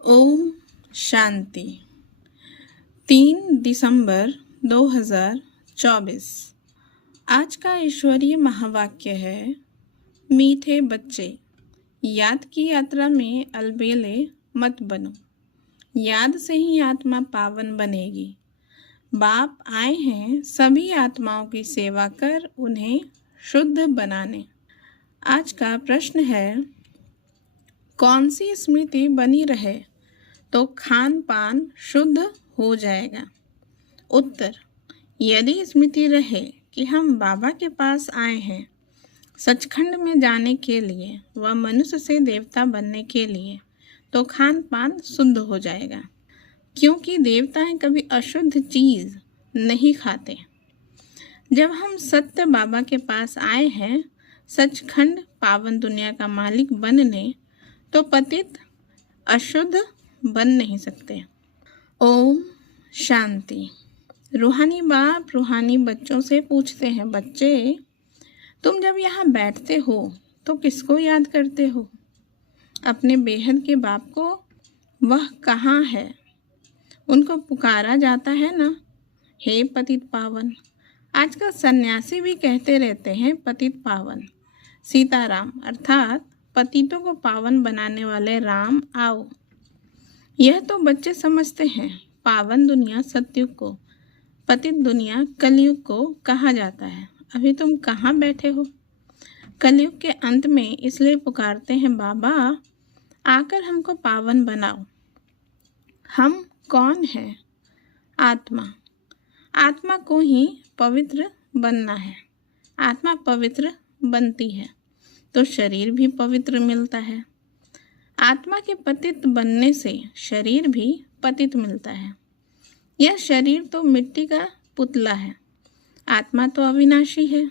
ओम शांति। 3 दिसंबर 2024। आज का ईश्वरीय महावाक्य है, मीठे बच्चे, याद की यात्रा में अलबेले मत बनो। याद से ही आत्मा पावन बनेगी। बाप आए हैं सभी आत्माओं की सेवा कर उन्हें शुद्ध बनाने। आज का प्रश्न है, कौन सी स्मृति बनी रहे तो खान पान शुद्ध हो जाएगा? उत्तर, यदि स्मृति रहे कि हम बाबा के पास आए हैं सचखंड में जाने के लिए व मनुष्य से देवता बनने के लिए, तो खान पान शुद्ध हो जाएगा, क्योंकि देवताएं कभी अशुद्ध चीज नहीं खाते। जब हम सत्य बाबा के पास आए हैं सचखंड पावन दुनिया का मालिक बनने, तो पतित अशुद्ध बन नहीं सकते। ओम शांति। रूहानी बाप रूहानी बच्चों से पूछते हैं, बच्चे, तुम जब यहाँ बैठते हो तो किसको याद करते हो? अपने बेहद के बाप को। वह कहाँ है? उनको पुकारा जाता है ना, हे पतित पावन। आजकल सन्यासी भी कहते रहते हैं पतित पावन। सीताराम अर्थात पतितों को पावन बनाने वाले राम आओ। यह तो बच्चे समझते हैं। पावन दुनिया सतयुग को, पतित दुनिया कलयुग को कहा जाता है। अभी तुम कहाँ बैठे हो? कलयुग के अंत में, इसलिए पुकारते हैं, बाबा आकर हमको पावन बनाओ। हम कौन हैं? आत्मा। आत्मा को ही पवित्र बनना है। आत्मा पवित्र बनती है तो शरीर भी पवित्र मिलता है। आत्मा के पतित बनने से शरीर भी पतित मिलता है। यह शरीर तो मिट्टी का पुतला है, आत्मा तो अविनाशी है।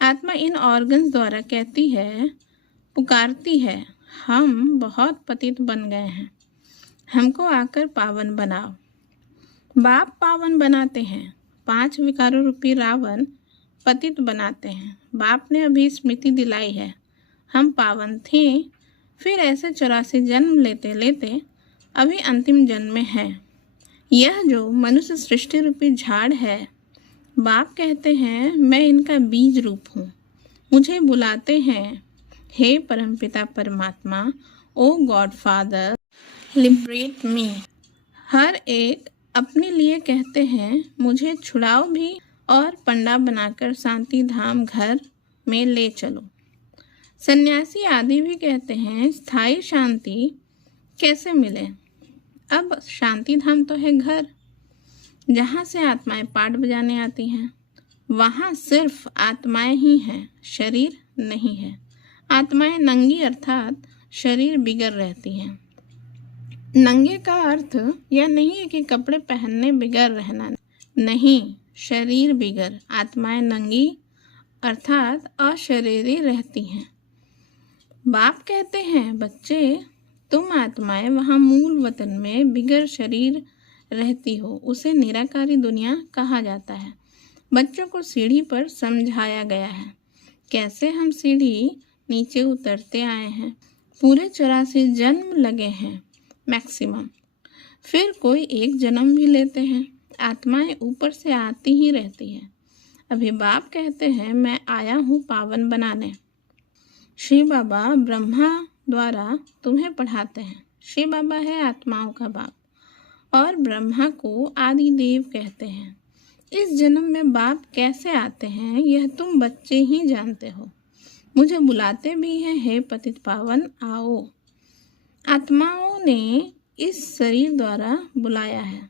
आत्मा इन ऑर्गन्स द्वारा कहती है, पुकारती है, हम बहुत पतित बन गए हैं, हमको आकर पावन बनाओ। बाप पावन बनाते हैं। 5 विकारों रूपी रावण पतित बनाते हैं। बाप ने अभी स्मृति दिलाई है, हम पावन थे, फिर ऐसे 84 जन्म लेते लेते अभी अंतिम जन्म में है। यह जो मनुष्य सृष्टि रूपी झाड़ है, बाप कहते हैं, मैं इनका बीज रूप हूँ। मुझे बुलाते हैं, हे परमपिता परमात्मा, ओ गॉड फादर, लिबरेट मी। हर एक अपने लिए कहते हैं, मुझे छुड़ाओ भी और पंडा बनाकर शांति धाम घर में ले चलो। सन्यासी आदि भी कहते हैं, स्थायी शांति कैसे मिले? अब शांति धाम तो है घर, जहाँ से आत्माएं पाठ बजाने आती हैं। वहाँ सिर्फ आत्माएं ही हैं, शरीर नहीं है। आत्माएं नंगी अर्थात शरीर बिगड़ रहती हैं। नंगे का अर्थ यह नहीं है कि कपड़े पहनने बिगड़ रहना, नहीं, शरीर बिगड़। आत्माएं नंगी अर्थात अशरीरी रहती हैं। बाप कहते हैं, बच्चे, तुम आत्माएं वहाँ मूल वतन में बिगड़ शरीर रहती हो, उसे निराकारी दुनिया कहा जाता है। बच्चों को सीढ़ी पर समझाया गया है, कैसे हम सीढ़ी नीचे उतरते आए हैं। पूरे 84 जन्म लगे हैं मैक्सिमम, फिर कोई एक जन्म भी लेते हैं। आत्माएं ऊपर से आती ही रहती हैं। अभी बाप कहते हैं, मैं आया हूँ पावन बनाने। श्री बाबा ब्रह्मा द्वारा तुम्हें पढ़ाते हैं। श्री बाबा है आत्माओं का बाप और ब्रह्मा को आदि देव कहते हैं। इस जन्म में बाप कैसे आते हैं यह तुम बच्चे ही जानते हो। मुझे बुलाते भी हैं, हे पतित पावन आओ। आत्माओं ने इस शरीर द्वारा बुलाया है।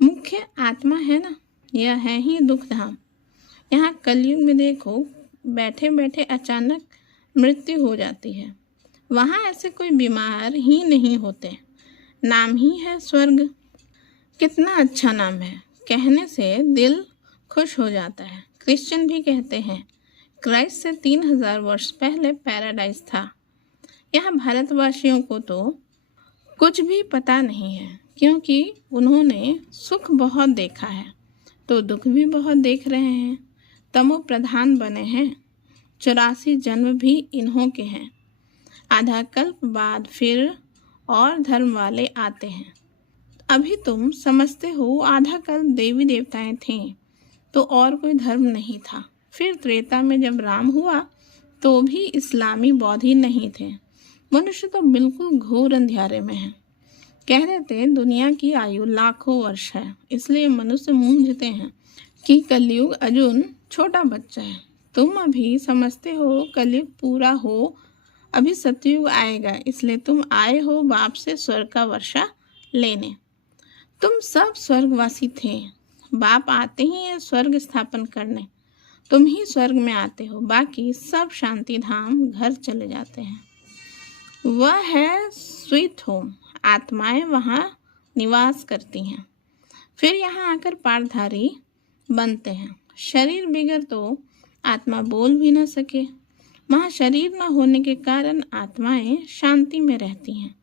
मुख्य आत्मा है ना, यह है ही दुख धाम। यहाँ कलयुग में देखो, बैठे बैठे अचानक मृत्यु हो जाती है। वहाँ ऐसे कोई बीमार ही नहीं होते। नाम ही है स्वर्ग। कितना अच्छा नाम है, कहने से दिल खुश हो जाता है। क्रिश्चियन भी कहते हैं, क्राइस्ट से 3000 वर्ष पहले पैराडाइज था। यहाँ भारतवासियों को तो कुछ भी पता नहीं है, क्योंकि उन्होंने सुख बहुत देखा है तो दुख भी बहुत देख रहे हैं। तमो प्रधान बने हैं। 84 जन्म भी इन्हों के हैं। आधा कल्प बाद फिर और धर्म वाले आते हैं। अभी तुम समझते हो आधा कल देवी देवताएं थे तो और कोई धर्म नहीं था। फिर त्रेता में जब राम हुआ तो भी इस्लामी बौद्ध ही नहीं थे। मनुष्य तो बिल्कुल घोर अंधियारे में है। कह देते दुनिया की आयु लाखों वर्ष है, इसलिए मनुष्य मूंझते हैं कि कलयुग अर्जुन छोटा बच्चा है। तुम अभी समझते हो कलयुग पूरा हो, अभी सतयुग आएगा, इसलिए तुम आए हो बाप से स्वर्ग का वर्षा लेने। तुम सब स्वर्गवासी थे, बाप आते ही है स्वर्ग स्थापन करने। तुम ही स्वर्ग में आते हो, बाकी सब शांति धाम घर चले जाते हैं। वह है स्वीट होम, आत्माएं वहाँ निवास करती हैं, फिर यहाँ आकर पारधारी बनते हैं। शरीर बिगड़ तो आत्मा बोल भी न सके, वहाँ शरीर न होने के कारण आत्माएं शांति में रहती हैं।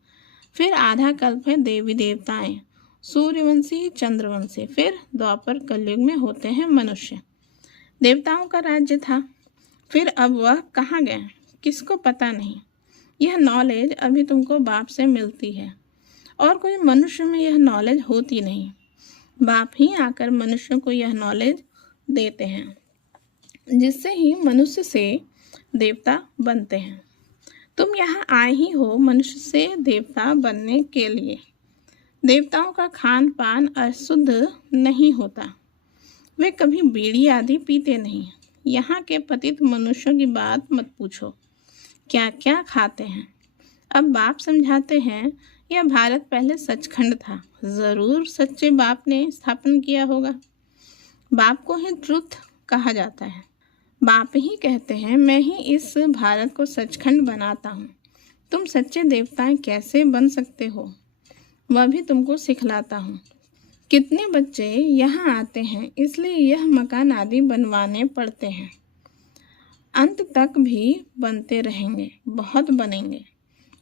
फिर आधा कल्प है देवी देवताएं, सूर्यवंशी चंद्रवंशी, फिर द्वापर कलयुग में होते हैं मनुष्य। देवताओं का राज्य था, फिर अब वह कहाँ गए किसको पता नहीं। यह नॉलेज अभी तुमको बाप से मिलती है और कोई मनुष्य में यह नॉलेज होती नहीं। बाप ही आकर मनुष्य को यह नॉलेज देते हैं, जिससे ही मनुष्य से देवता बनते हैं। तुम यहाँ आए ही हो मनुष्य से देवता बनने के लिए। देवताओं का खान पान अशुद्ध नहीं होता, वे कभी बीड़ी आदि पीते नहीं। यहाँ के पतित मनुष्यों की बात मत पूछो, क्या क्या खाते हैं। अब बाप समझाते हैं यह भारत पहले सचखंड था, जरूर सच्चे बाप ने स्थापन किया होगा। बाप को ही ट्रुथ कहा जाता है। बाप ही कहते हैं मैं ही इस भारत को सचखंड बनाता हूँ। तुम सच्चे देवताएं कैसे बन सकते हो वह भी तुमको सिखलाता हूँ। कितने बच्चे यहाँ आते हैं, इसलिए यह मकान आदि बनवाने पड़ते हैं। अंत तक भी बनते रहेंगे, बहुत बनेंगे।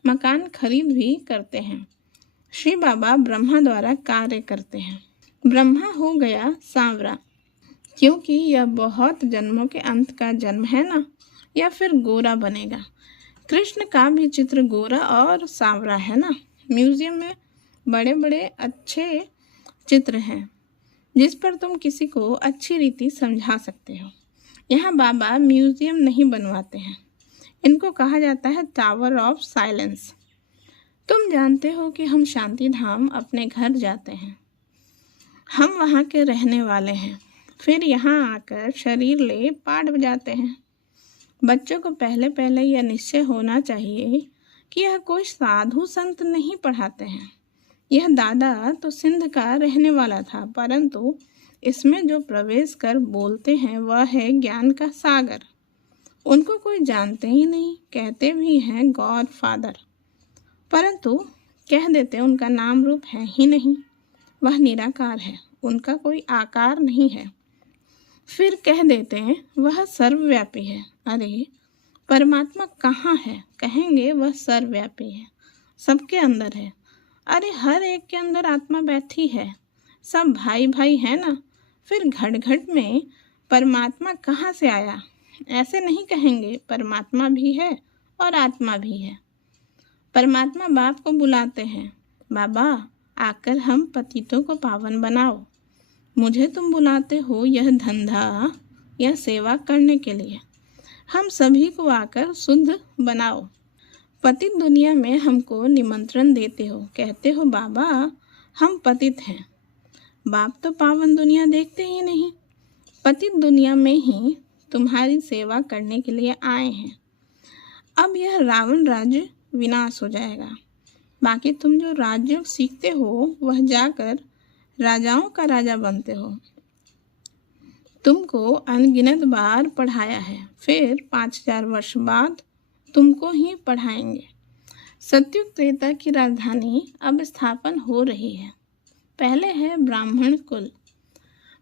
मकान खरीद भी करते हैं। श्री बाबा ब्रह्मा द्वारा कार्य करते हैं। ब्रह्मा हो गया सांवरा, क्योंकि यह बहुत जन्मों के अंत का जन्म है ना, या फिर गोरा बनेगा। कृष्ण का भी चित्र गोरा और सांवरा है ना। म्यूजियम में बड़े बड़े अच्छे चित्र हैं जिस पर तुम किसी को अच्छी रीति समझा सकते हो। यहाँ बाबा म्यूजियम नहीं बनवाते हैं, इनको कहा जाता है टावर ऑफ साइलेंस। तुम जानते हो कि हम शांति धाम अपने घर जाते हैं, हम वहाँ के रहने वाले हैं। फिर यहाँ आकर शरीर ले पाठ बजाते हैं। बच्चों को पहले पहले यह निश्चय होना चाहिए कि यह कोई साधु संत नहीं पढ़ाते हैं। यह दादा तो सिंध का रहने वाला था, परंतु इसमें जो प्रवेश कर बोलते हैं वह है ज्ञान का सागर। उनको कोई जानते ही नहीं, कहते भी हैं गॉड फादर, परंतु कह देते उनका नाम रूप है ही नहीं, वह निराकार है, उनका कोई आकार नहीं है। फिर कह देते हैं वह सर्वव्यापी है। अरे परमात्मा कहाँ है? कहेंगे वह सर्वव्यापी है, सबके अंदर है। अरे हर एक के अंदर आत्मा बैठी है, सब भाई भाई है ना। फिर घट घट में परमात्मा कहाँ से आया? ऐसे नहीं कहेंगे, परमात्मा भी है और आत्मा भी है। परमात्मा बाप को बुलाते हैं, बाबा आकर हम पतितों को पावन बनाओ। मुझे तुम बुलाते हो यह धंधा या सेवा करने के लिए, हम सभी को आकर शुद्ध बनाओ। पतित दुनिया में हमको निमंत्रण देते हो, कहते हो बाबा हम पतित हैं। बाप तो पावन दुनिया देखते ही नहीं, पतित दुनिया में ही तुम्हारी सेवा करने के लिए आए हैं। अब यह रावण राज्य विनाश हो जाएगा, बाकी तुम जो राजयोग सीखते हो वह जाकर राजाओं का राजा बनते हो। तुमको अनगिनत बार पढ़ाया है, फिर 5000 वर्ष बाद तुमको ही पढ़ाएंगे। सतयुग त्रेता की राजधानी अब स्थापन हो रही है। पहले है ब्राह्मण कुल,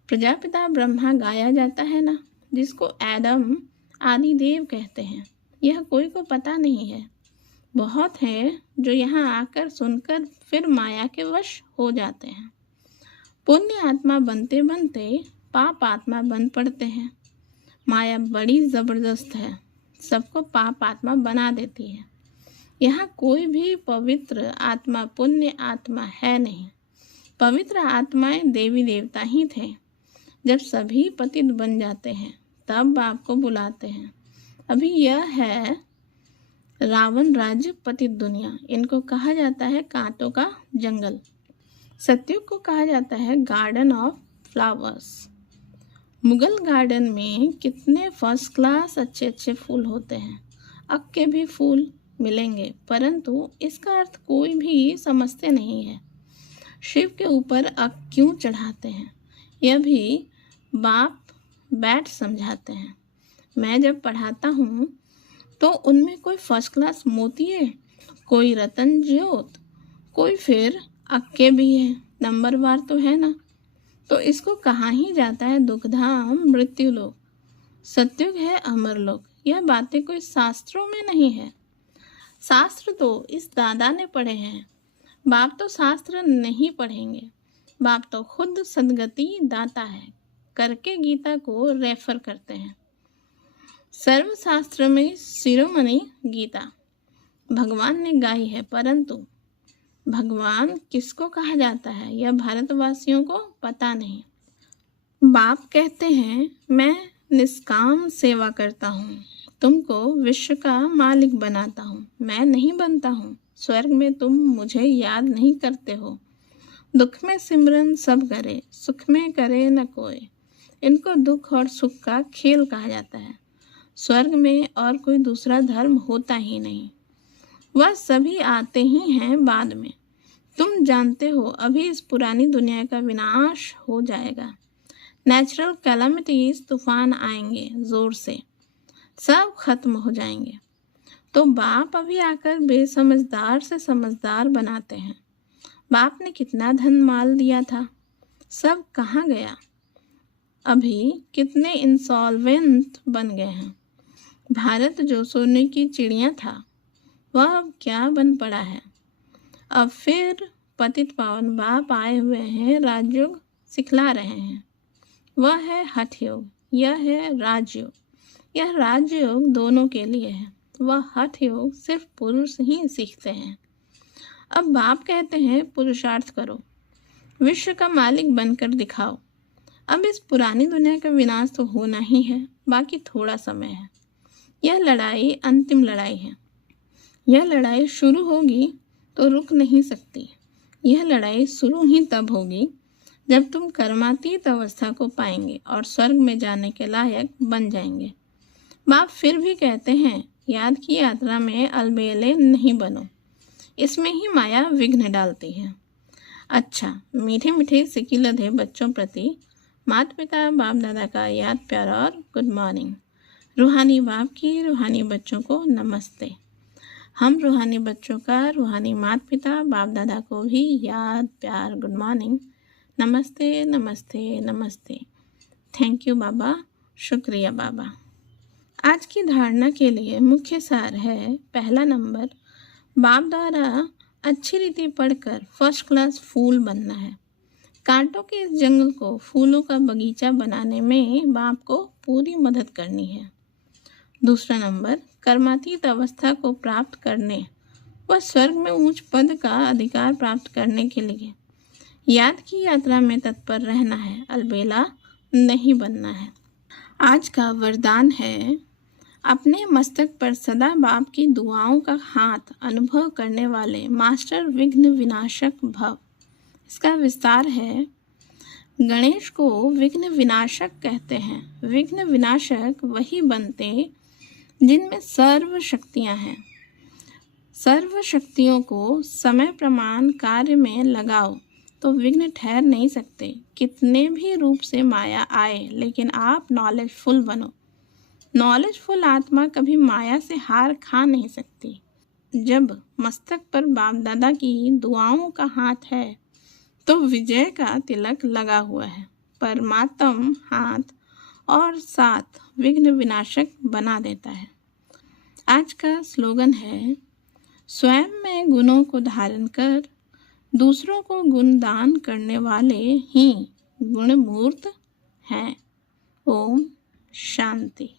प्रजापिता ब्रह्मा गाया जाता है ना, जिसको एडम आदि देव कहते हैं। यह कोई को पता नहीं है। बहुत है जो यहाँ आकर सुनकर फिर माया के वश हो जाते हैं। पुण्य आत्मा बनते बनते पाप आत्मा बन पड़ते हैं। माया बड़ी ज़बरदस्त है, सबको पाप आत्मा बना देती है। यहाँ कोई भी पवित्र आत्मा पुण्य आत्मा है नहीं। पवित्र आत्माएं देवी देवता ही थे। जब सभी पतित बन जाते हैं तब बाप को बुलाते हैं। अभी यह है रावण राज्य पतित दुनिया। इनको कहा जाता है कांटों का जंगल। सतयुग को कहा जाता है garden of flowers. Mughal garden में कितने फर्स्ट क्लास अच्छे अच्छे फूल होते हैं। अब के भी फूल मिलेंगे, परंतु इसका अर्थ कोई भी समझते नहीं है। शिव के ऊपर अक क्यों चढ़ाते हैं, यह भी बाप बैठ समझाते हैं। मैं जब पढ़ाता हूँ तो उनमें कोई फर्स्ट क्लास मोती है, कोई रतन ज्योत, कोई फिर अक्के भी है, नंबरवार तो है ना। तो इसको कहा ही जाता है दुखधाम मृत्यु लोक। सतयुग है अमर लोक। यह बातें कोई शास्त्रों में नहीं है। शास्त्र तो इस दादा ने पढ़े हैं, बाप तो शास्त्र नहीं पढ़ेंगे। बाप तो खुद सदगति दाता है, करके गीता को रेफर करते हैं। सर्वशास्त्र में शिरोमणि गीता भगवान ने गाई है, परंतु भगवान किसको कहा जाता है यह भारतवासियों को पता नहीं। बाप कहते हैं मैं निष्काम सेवा करता हूँ, तुमको विश्व का मालिक बनाता हूँ। मैं नहीं बनता हूँ। स्वर्ग में तुम मुझे याद नहीं करते हो। दुख में सिमरन सब करे, सुख में करे न कोई। इनको दुख और सुख का खेल कहा जाता है। स्वर्ग में और कोई दूसरा धर्म होता ही नहीं, वह सभी आते ही हैं बाद में। तुम जानते हो अभी इस पुरानी दुनिया का विनाश हो जाएगा। नेचुरल कैलामिटीज, तूफान आएंगे जोर से, सब खत्म हो जाएंगे। तो बाप अभी आकर बेसमझदार से समझदार बनाते हैं। बाप ने कितना धन माल दिया था, सब कहाँ गया। अभी कितने इंसॉल्वेंट बन गए हैं। भारत जो सोने की चिड़िया था वह अब क्या बन पड़ा है। अब फिर पतित पावन बाप आए हुए हैं, राजयोग सिखला रहे हैं। वह है हठ योग, यह है राजयोग। यह राजयोग दोनों के लिए है, वह हठ योग सिर्फ पुरुष ही सीखते हैं। अब बाप कहते हैं पुरुषार्थ करो, विश्व का मालिक बनकर दिखाओ। अब इस पुरानी दुनिया का विनाश तो होना ही है, बाकी थोड़ा समय है। यह लड़ाई अंतिम लड़ाई है। यह लड़ाई शुरू होगी तो रुक नहीं सकती। यह लड़ाई शुरू ही तब होगी जब तुम कर्मातीत अवस्था को पाएंगे और स्वर्ग में जाने के लायक बन जाएंगे। बाप फिर भी कहते हैं याद की यात्रा में अलबेले नहीं बनो, इसमें ही माया विघ्न डालती है। अच्छा, मीठे मीठे सिकिलधे बच्चों प्रति माता पिता बाप दादा का याद प्यार और गुड मॉर्निंग। रूहानी बाप की रूहानी बच्चों को नमस्ते। हम रूहानी बच्चों का रूहानी माता पिता बाप दादा को भी याद प्यार गुड मॉर्निंग, नमस्ते नमस्ते नमस्ते। थैंक यू बाबा, शुक्रिया बाबा। आज की धारणा के लिए मुख्य सार है, पहला नंबर, बाप द्वारा अच्छी रीति पढ़कर फर्स्ट क्लास फूल बनना है। कांटों के इस जंगल को फूलों का बगीचा बनाने में बाप को पूरी मदद करनी है। दूसरा नंबर, कर्मातीत अवस्था को प्राप्त करने व स्वर्ग में उच्च पद का अधिकार प्राप्त करने के लिए याद की यात्रा में तत्पर रहना है, अलबेला नहीं बनना है। आज का वरदान है, अपने मस्तक पर सदा बाप की दुआओं का हाथ अनुभव करने वाले मास्टर विघ्न विनाशक भव। इसका विस्तार है, गणेश को विघ्न विनाशक कहते हैं। विघ्न विनाशक वही बनते जिनमें सर्व शक्तियां हैं। सर्व शक्तियों को समय प्रमाण कार्य में लगाओ तो विघ्न ठहर नहीं सकते। कितने भी रूप से माया आए, लेकिन आप नॉलेजफुल बनो। नॉलेजफुल आत्मा कभी माया से हार खा नहीं सकती। जब मस्तक पर बाप दादा की दुआओं का हाथ है तो विजय का तिलक लगा हुआ है। परमात्म हाथ और साथ विघ्न विनाशक बना देता है। आज का स्लोगन है, स्वयं में गुणों को धारण कर दूसरों को गुण दान करने वाले ही गुणमूर्त हैं। ओम शांति।